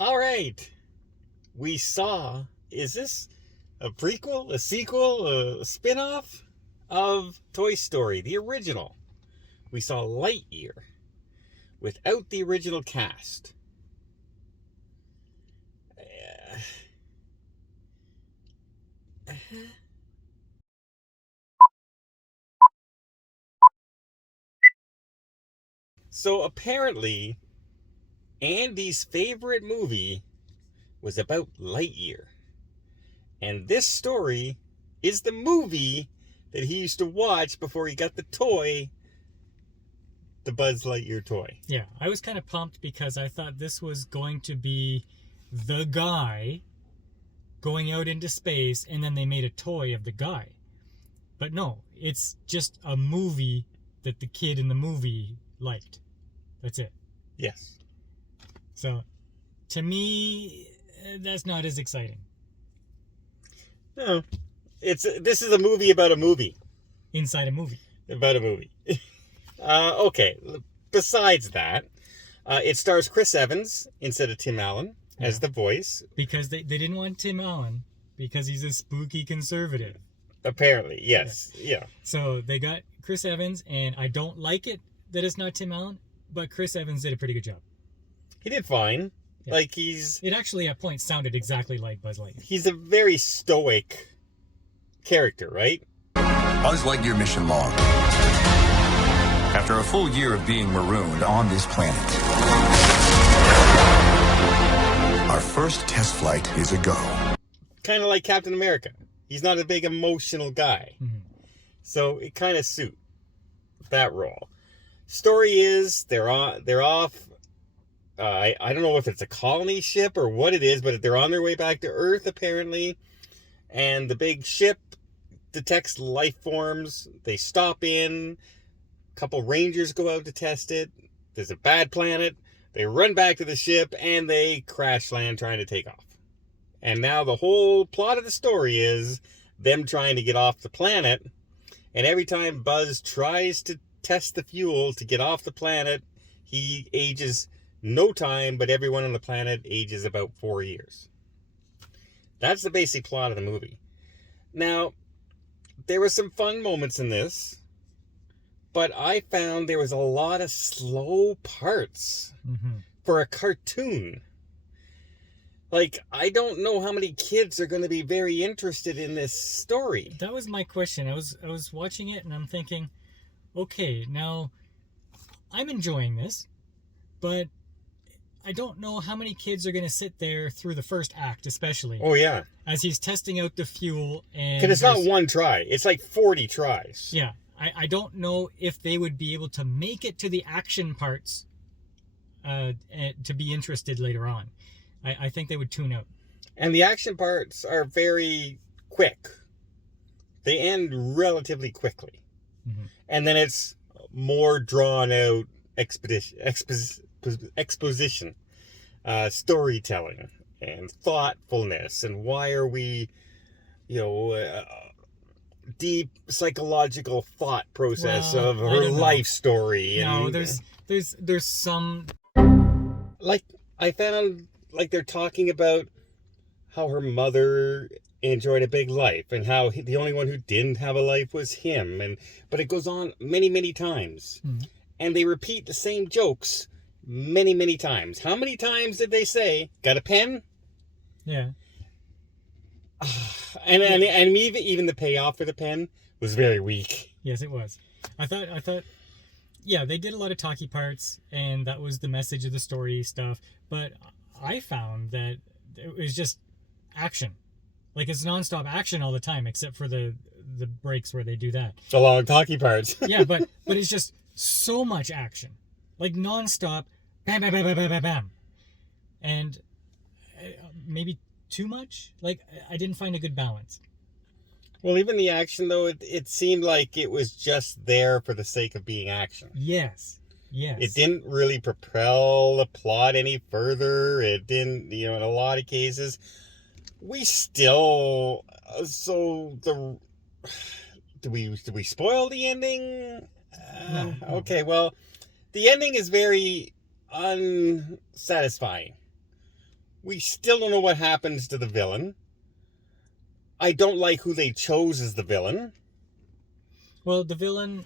All right. We saw, is this a prequel, a sequel, a spin-off of Toy Story, the original? We saw Lightyear without the original cast. So apparently, Andy's favorite movie was about Lightyear. And this story is the movie that he used to watch before he got the toy, the Buzz Lightyear toy. Yeah, I was kind of pumped because I thought this was going to be the guy going out into space, and then they made a toy of the guy. But no, it's just a movie that the kid in the movie liked. That's it. Yes. So, to me, that's not as exciting. No. This is a movie about a movie. Inside a movie. About a movie. Okay. Besides that, it stars Chris Evans instead of Tim Allen as the voice. Because they didn't want Tim Allen because he's a spooky conservative. Apparently, yes. Yeah. So they got Chris Evans, and I don't like it that it's not Tim Allen, but Chris Evans did a pretty good job. He did fine. Yeah. Like It actually at points sounded exactly like Buzz Lightyear. He's a very stoic character, right? Buzz Lightyear mission log. After a full year of being marooned on this planet, our first test flight is a go. Kind of like Captain America. He's not a big emotional guy. Mm-hmm. So it kind of suits that role. Story is they're off. I don't know if it's a colony ship or what it is, but they're on their way back to Earth apparently. And the big ship detects life forms. They stop in. A couple rangers go out to test it. There's a bad planet. They run back to the ship and they crash land trying to take off. And now the whole plot of the story is them trying to get off the planet. And every time Buzz tries to test the fuel to get off the planet, he ages no time, but everyone on the planet ages about 4 years. That's the basic plot of the movie. Now, there were some fun moments in this, but I found there was a lot of slow parts for a cartoon. Like, I don't know how many kids are going to be very interested in this story. That was my question. I was watching it and I'm thinking, okay, now I'm enjoying this, but I don't know how many kids are going to sit there through the first act, especially. Oh, yeah. As he's testing out the fuel. And because it's not one try. It's like 40 tries. Yeah. I don't know if they would be able to make it to the action parts to be interested later on. I think they would tune out. And the action parts are very quick. They end relatively quickly. Mm-hmm. And then it's more drawn out exposition, storytelling, and thoughtfulness. And why are we, deep psychological thought process of her life story. No, there's some... Like, I found... Like they're talking about how her mother enjoyed a big life and how the only one who didn't have a life was him. But it goes on many, many times. Mm-hmm. And they repeat the same jokes many, many times. How many times did they say, got a pen? Yeah. And even the payoff for the pen was very weak. Yes, it was. I thought, yeah, they did a lot of talky parts and that was the message of the story stuff. But I found that it was just action. Like, it's nonstop action all the time, except for the breaks where they do that. The long talky parts. Yeah, but it's just so much action. Like, nonstop, bam, bam, bam, bam, bam, bam, bam. And maybe too much? Like, I didn't find a good balance. Well, even the action, though, it seemed like it was just there for the sake of being action. Yes. Yes. It didn't really propel the plot any further. It didn't, in a lot of cases. We still... Do we spoil the ending? No. Okay, well, the ending is very unsatisfying. We still don't know what happens to the villain. I don't like who they chose as the villain. Well, the villain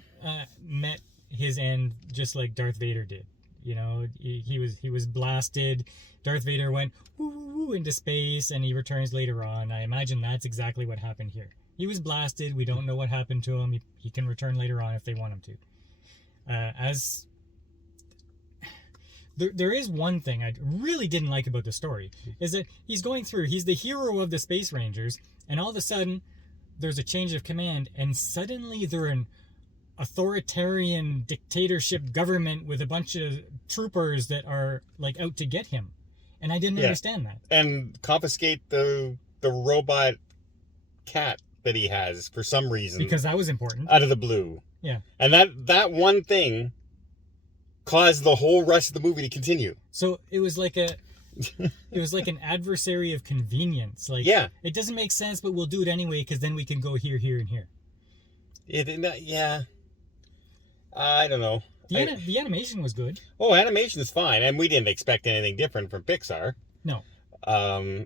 met his end just like Darth Vader did. You know, he was blasted. Darth Vader went woo into space, and he returns later on. I imagine that's exactly what happened here. He was blasted. We don't know what happened to him. He can return later on if they want him to. There is one thing I really didn't like about the story, is that he's the hero of the Space Rangers, and all of a sudden there's a change of command, and suddenly they're an authoritarian dictatorship government with a bunch of troopers that are like out to get him. And I didn't understand that. And confiscate the robot cat that he has for some reason. Because that was important. Out of the blue. Yeah. And that one thing caused the whole rest of the movie to continue. So it was like an adversary of convenience. Like, yeah. It doesn't make sense, but we'll do it anyway because then we can go here, here, and here. Yeah. I don't know. The animation was good. Oh, animation is fine, and we didn't expect anything different from Pixar. No.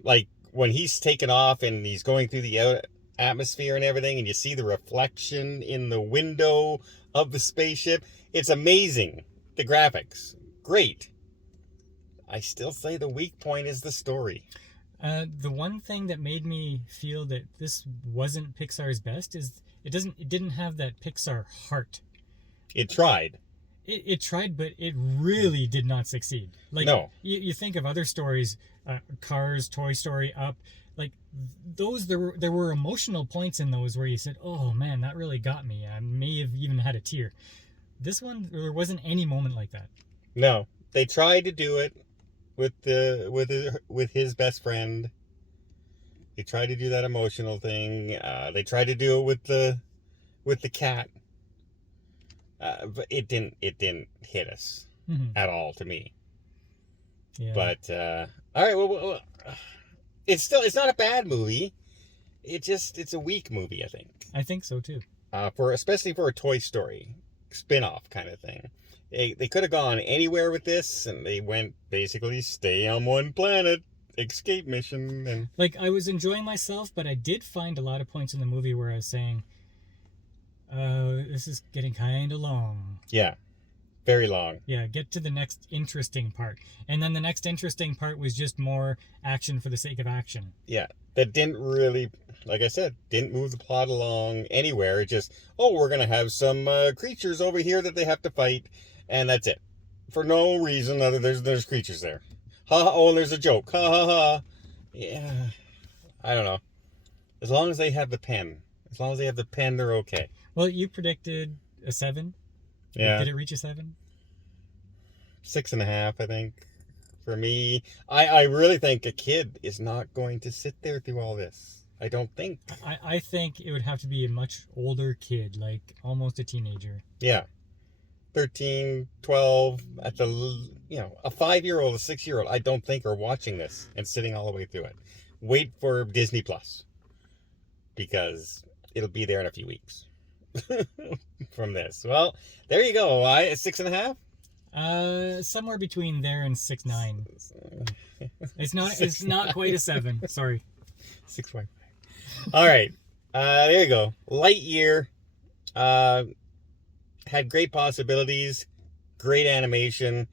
Like when he's taken off and he's going through the atmosphere and everything, and you see the reflection in the window of the spaceship. It's amazing. The graphics, great. I still say the weak point is the story. The one thing that made me feel that this wasn't Pixar's best is it didn't have that Pixar heart. It tried. It tried, but it really did not succeed. Like, no. You think of other stories, Cars, Toy Story, Up, like those. There were emotional points in those where you said, "Oh man, that really got me." I may have even had a tear. This one, there wasn't any moment like that. No, they tried to do it with his best friend. They tried to do that emotional thing. They tried to do it with the cat. But it didn't hit us at all to me. Yeah. But all right, well, it's not a bad movie. It's a weak movie, I think. I think so too. Especially for a Toy Story spin-off kind of thing. They could have gone anywhere with this, and they went basically stay on one planet, escape mission, and like I was enjoying myself, but I did find a lot of points in the movie where I was saying, this is getting kind of long. Yeah, very long. Yeah, get to the next interesting part. And then the next interesting part was just more action for the sake of action. Yeah, that didn't really, like I said, didn't move the plot along anywhere. It just, we're going to have some creatures over here that they have to fight, and that's it. For no reason other than there's creatures there. And there's a joke. Ha, ha, ha. Yeah, I don't know. As long as they have the pen. As long as they have the pen, they're okay. Well, you predicted a 7. Yeah. Did it reach a 7? 6.5, I think. For me, I really think a kid is not going to sit there through all this. I don't think. I think it would have to be a much older kid, like almost a teenager. Yeah. 13, 12, a 5-year-old, a 6-year-old, I don't think are watching this and sitting all the way through it. Wait for Disney Plus. Because it'll be there in a few weeks. From this. Well, there you go. 6.5? Somewhere between there and 6.9. It's not quite a 7. Sorry. 6.5. All right. There you go. Lightyear had great possibilities, great animation,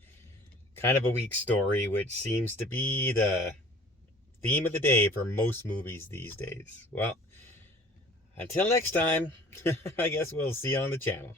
kind of a weak story, which seems to be the theme of the day for most movies these days. Well, until next time, I guess we'll see you on the channel.